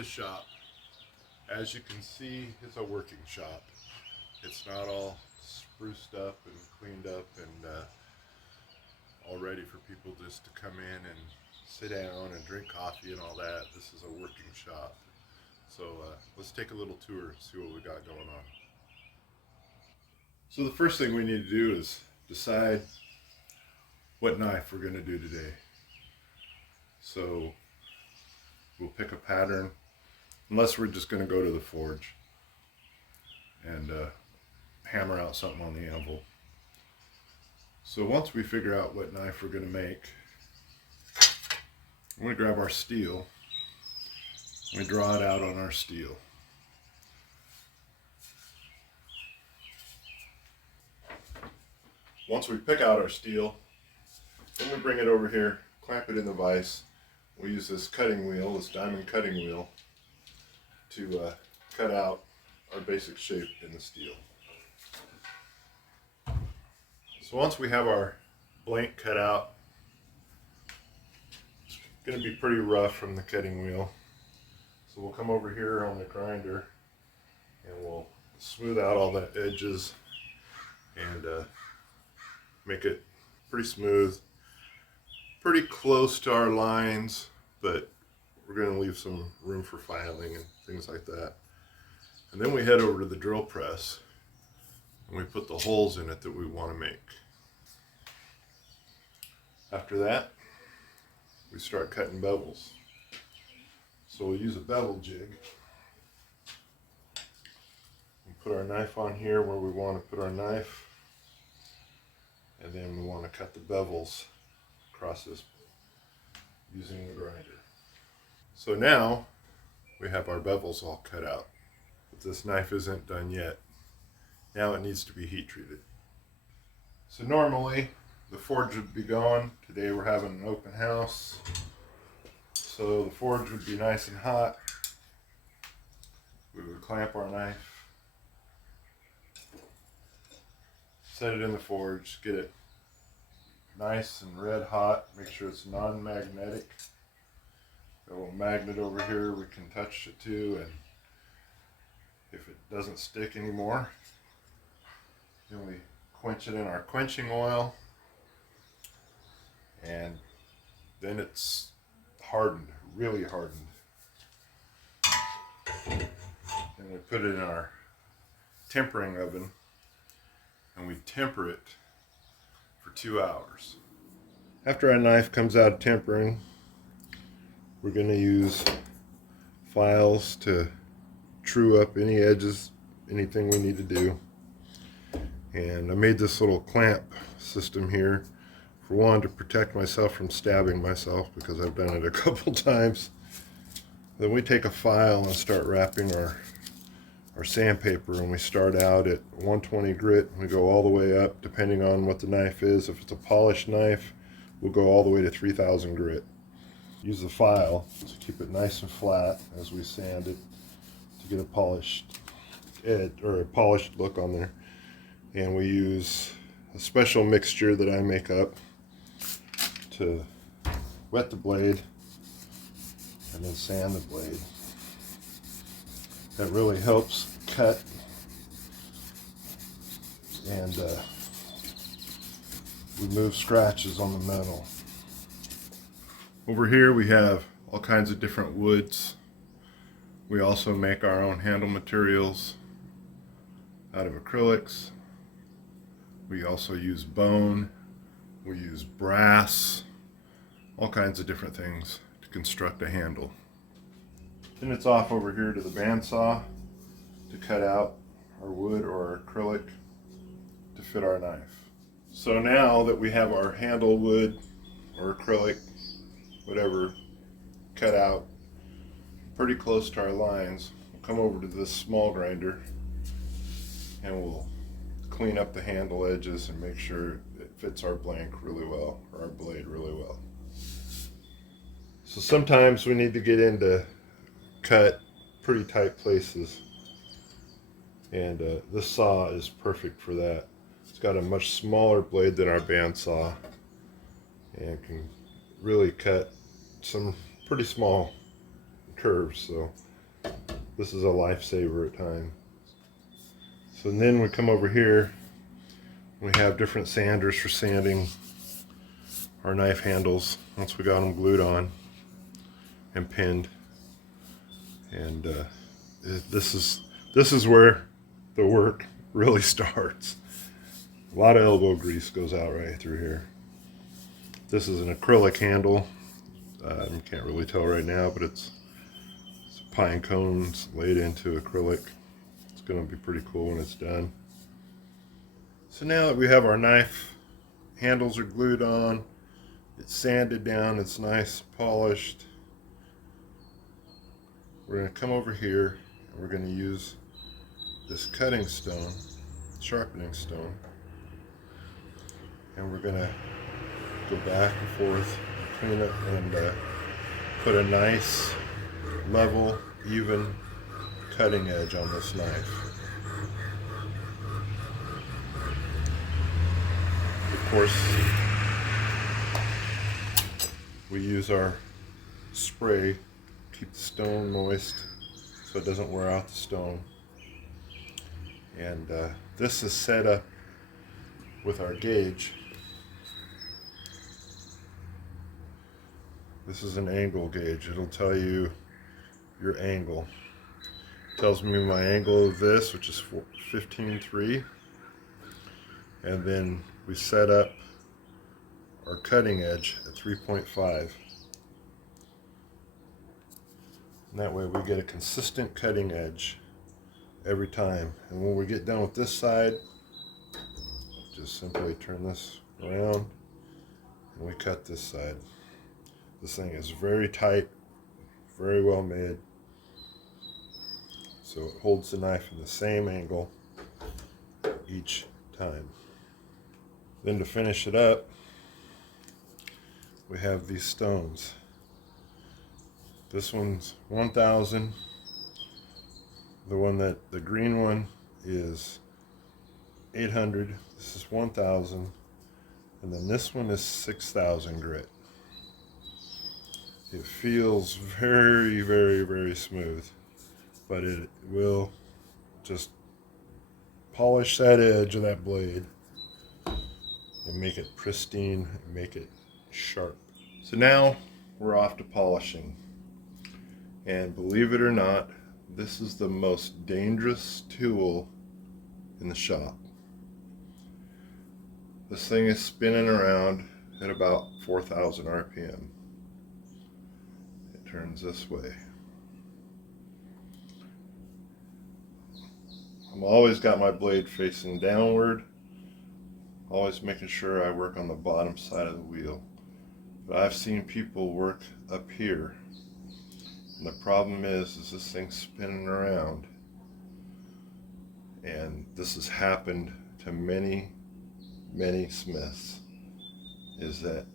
the shop. As you can see, it's a working shop. It's not all spruced up and cleaned up and all ready for people just to come in and sit down and drink coffee and all that. This is a working shop. So let's take a little tour and see what we got going on. So the first thing we need to do is decide what knife we're going to do today. So we'll pick a pattern, unless we're just going to go to the forge and hammer out something on the anvil. So once we figure out what knife we're going to make, I'm going to grab our steel. We draw it out on our steel. Once we pick out our steel, then we bring it over here, clamp it in the vise. We use this cutting wheel, this diamond cutting wheel, to cut out our basic shape in the steel. So once we have our blank cut out, it's going to be pretty rough from the cutting wheel. So we'll come over here on the grinder and we'll smooth out all the edges and make it pretty smooth, pretty close to our lines, but we're going to leave some room for filing and things like that. And then we head over to the drill press and we put the holes in it that we want to make. After that, we start cutting bevels. So we'll use a bevel jig. We put our knife on here where we want to put our knife, and then we want to cut the bevels across this using the grinder. So now we have our bevels all cut out, but this knife isn't done yet. Now it needs to be heat treated. So normally the forge would be gone. Today we're having an open house, so the forge would be nice and hot. We would clamp our knife, set it in the forge, get it nice and red hot, make sure it's non-magnetic. Got a little magnet over here we can touch it to, and if it doesn't stick anymore, then we quench it in our quenching oil, and then it's hardened, really hardened. And we put it in our tempering oven and we temper it for 2 hours. After our knife comes out of tempering, we're going to use files to true up any edges, anything we need to do. And I made this little clamp system here for one, to protect myself from stabbing myself, because I've done it a couple times. Then we take a file and start wrapping our sandpaper, and we start out at 120 grit and we go all the way up depending on what the knife is. If it's a polished knife, we'll go all the way to 3000 grit. Use the file to keep it nice and flat as we sand it to get a polished edge or a polished look on there. And we use a special mixture that I make up to wet the blade and then sand the blade. That really helps cut and remove scratches on the metal. Over here we have all kinds of different woods. We also make our own handle materials out of acrylics. We also use bone, we use brass, all kinds of different things to construct a handle. Then it's off over here to the bandsaw to cut out our wood or our acrylic to fit our knife. So now that we have our handle wood or acrylic, whatever, cut out pretty close to our lines, we'll come over to this small grinder and we'll clean up the handle edges and make sure it fits our blank really well, or our blade really well. So sometimes we need to get into cut pretty tight places, and this saw is perfect for that. It's got a much smaller blade than our bandsaw and can really cut some pretty small curves, so This is a lifesaver at times. So then we come over here. We have different sanders for sanding our knife handles once we got them glued on and pinned. And this is where the work really starts. A lot of elbow grease goes out right through here. This is an acrylic handle. You can't really tell right now, but it's pine cones laid into acrylic. It's going to be pretty cool when it's done. So now that we have our knife handles are glued on, it's sanded down, it's nice, polished, we're going to come over here and we're going to use this cutting stone, sharpening stone, and we're going to go back and forth and clean it and put a nice, level, even cutting edge on this knife. Of course, we use our spray to keep the stone moist so it doesn't wear out the stone. And this is set up with our gauge. This is an angle gauge. It'll tell you your angle. It tells me my angle of this, which is 15.3. And then we set up our cutting edge at 3.5. And that way we get a consistent cutting edge every time. And when we get done with this side, just simply turn this around and we cut this side. This thing is very tight, very well made. So it holds the knife in the same angle each time. Then to finish it up, we have these stones. This one's 1,000. The green one is 800. This is 1,000. And then this one is 6,000 grit. It feels very, very, very smooth, but it will just polish that edge of that blade and make it pristine and make it sharp. So now we're off to polishing. And believe it or not, this is the most dangerous tool in the shop. This thing is spinning around at about 4,000 RPM. It turns this way. I'm always got my blade facing downward, always making sure I work on the bottom side of the wheel. But I've seen people work up here, and the problem is this thing's spinning around. And this has happened to many, many smiths, is that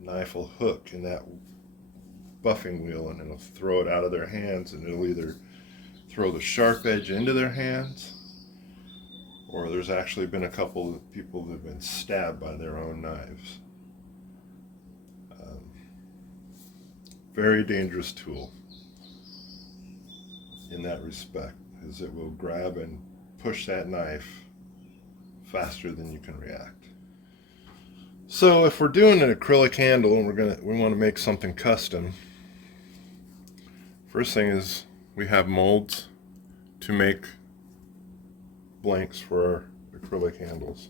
knife will hook in that buffing wheel and it'll throw it out of their hands, and it'll either throw the sharp edge into their hands, or there's actually been a couple of people that have been stabbed by their own knives. Very dangerous tool in that respect, is it will grab and push that knife faster than you can react. So if we're doing an acrylic handle and we want to make something custom, first thing is we have molds to make blanks for our acrylic handles.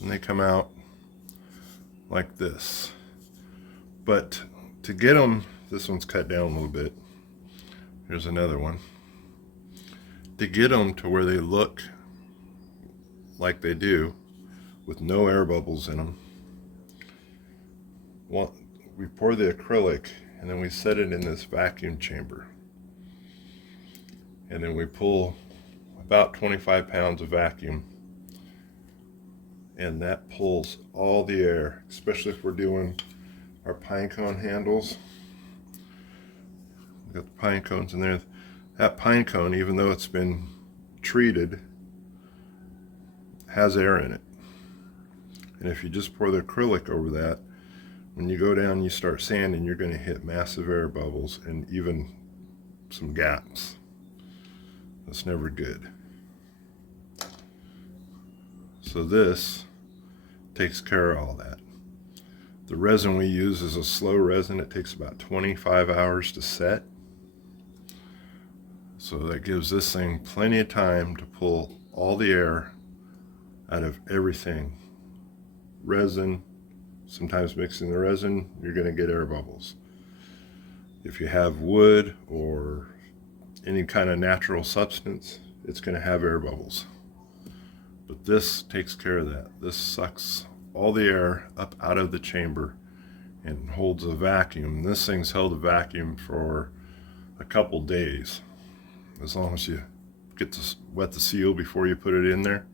And they come out like this. But to get them, this one's cut down a little bit. Here's another one. To get them to where they look like they do, with no air bubbles in them, we pour the acrylic and then we set it in this vacuum chamber. And then we pull about 25 pounds of vacuum, and that pulls all the air, especially if we're doing our pine cone handles. We've got the pine cones in there. That pine cone, even though it's been treated, has air in it. And if you just pour the acrylic over that, when you go down and you start sanding, you're going to hit massive air bubbles and even some gaps. That's never good. So this takes care of all that. The resin we use is a slow resin. It takes about 25 hours to set. So that gives this thing plenty of time to pull all the air out of everything. Resin, sometimes mixing the resin, you're going to get air bubbles. If you have wood or any kind of natural substance, it's going to have air bubbles. But this takes care of that. This sucks all the air up out of the chamber and holds a vacuum. This thing's held a vacuum for a couple days. As long as you get to wet the seal before you put it in there,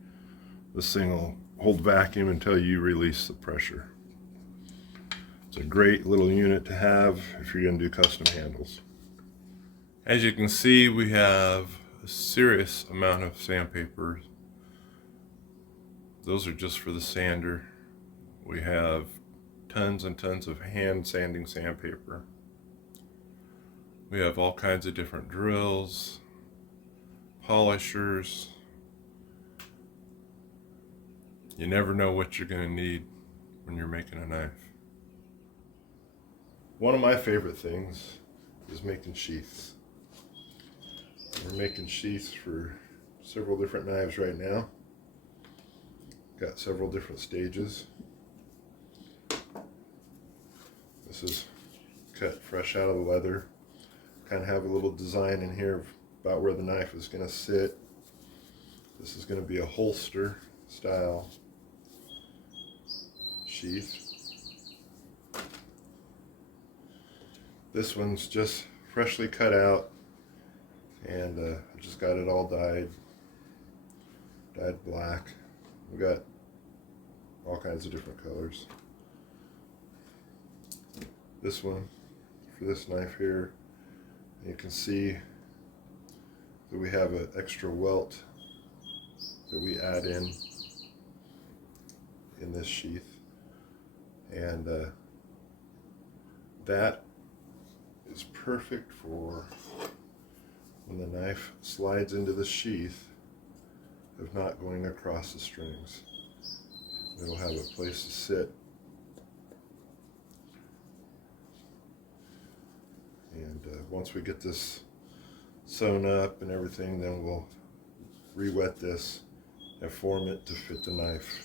this thing will hold vacuum until you release the pressure. It's a great little unit to have if you're going to do custom handles. As you can see, we have a serious amount of sandpaper. Those are just for the sander. We have tons and tons of hand sanding sandpaper. We have all kinds of different drills, polishers. You never know what you're going to need when you're making a knife. One of my favorite things is making sheaths. We're making sheaths for several different knives right now. Got several different stages. This is cut fresh out of the leather. Kind of have a little design in here about where the knife is going to sit. This is going to be a holster style sheath. This one's just freshly cut out, and I just got it all dyed black. We got all kinds of different colors. This one, for this knife here, you can see that we have an extra welt that we add in this sheath, and that is perfect for when the knife slides into the sheath of not going across the strings. It'll have a place to sit. And once we get this sewn up and everything, then we'll re-wet this and form it to fit the knife.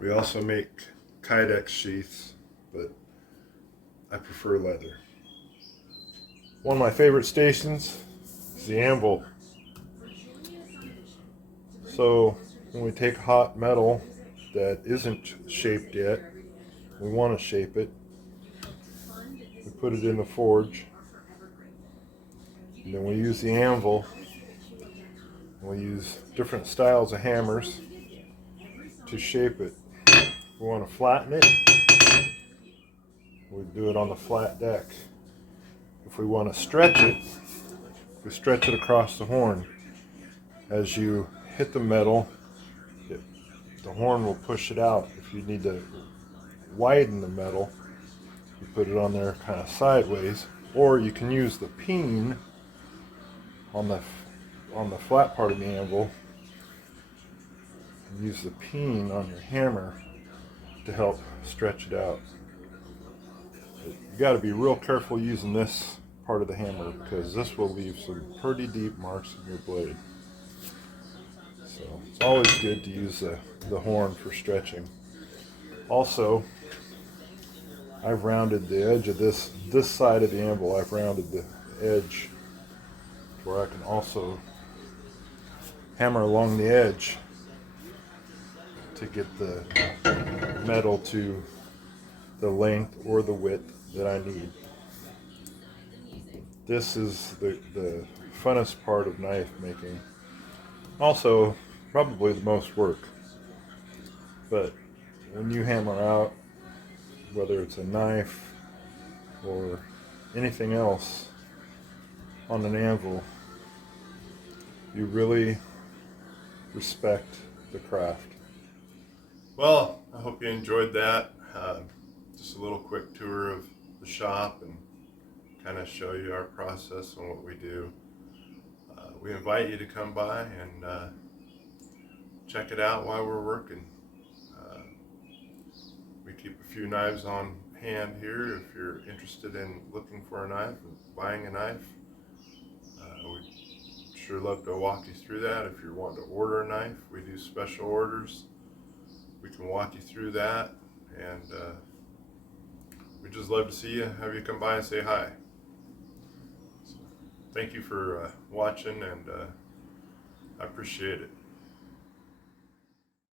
We also make Kydex sheaths, but I prefer leather. One of my favorite stations is the anvil. So when we take hot metal that isn't shaped yet, we want to shape it. We put it in the forge, and then we use the anvil. We use different styles of hammers to shape it. We want to flatten it, we do it on the flat deck. If we want to stretch it, we stretch it across the horn. As you hit the metal, the horn will push it out. If you need to widen the metal, you put it on there kind of sideways, or you can use the peen on the flat part of the anvil, and use the peen on your hammer to help stretch it out. You got to be real careful using this part of the hammer, because this will leave some pretty deep marks in your blade. So it's always good to use the horn for stretching. Also, I've rounded the edge of this side of the anvil. I've rounded the edge where I can also hammer along the edge to get the metal to the length or the width that I need. This is the funnest part of knife making. Also, probably the most work. But when you hammer out, whether it's a knife or anything else on an anvil, you really respect the craft. Well, I hope you enjoyed that. just a little quick tour of the shop and kind of show you our process and what we do. We invite you to come by and check it out while we're working. We keep a few knives on hand here if you're interested in looking for a knife or buying a knife. We'd sure love to walk you through that. If you're wanting to order a knife, we do special orders. We can walk you through that, and we'd just love to see you, have you come by and say hi. So, thank you for watching, and I appreciate it.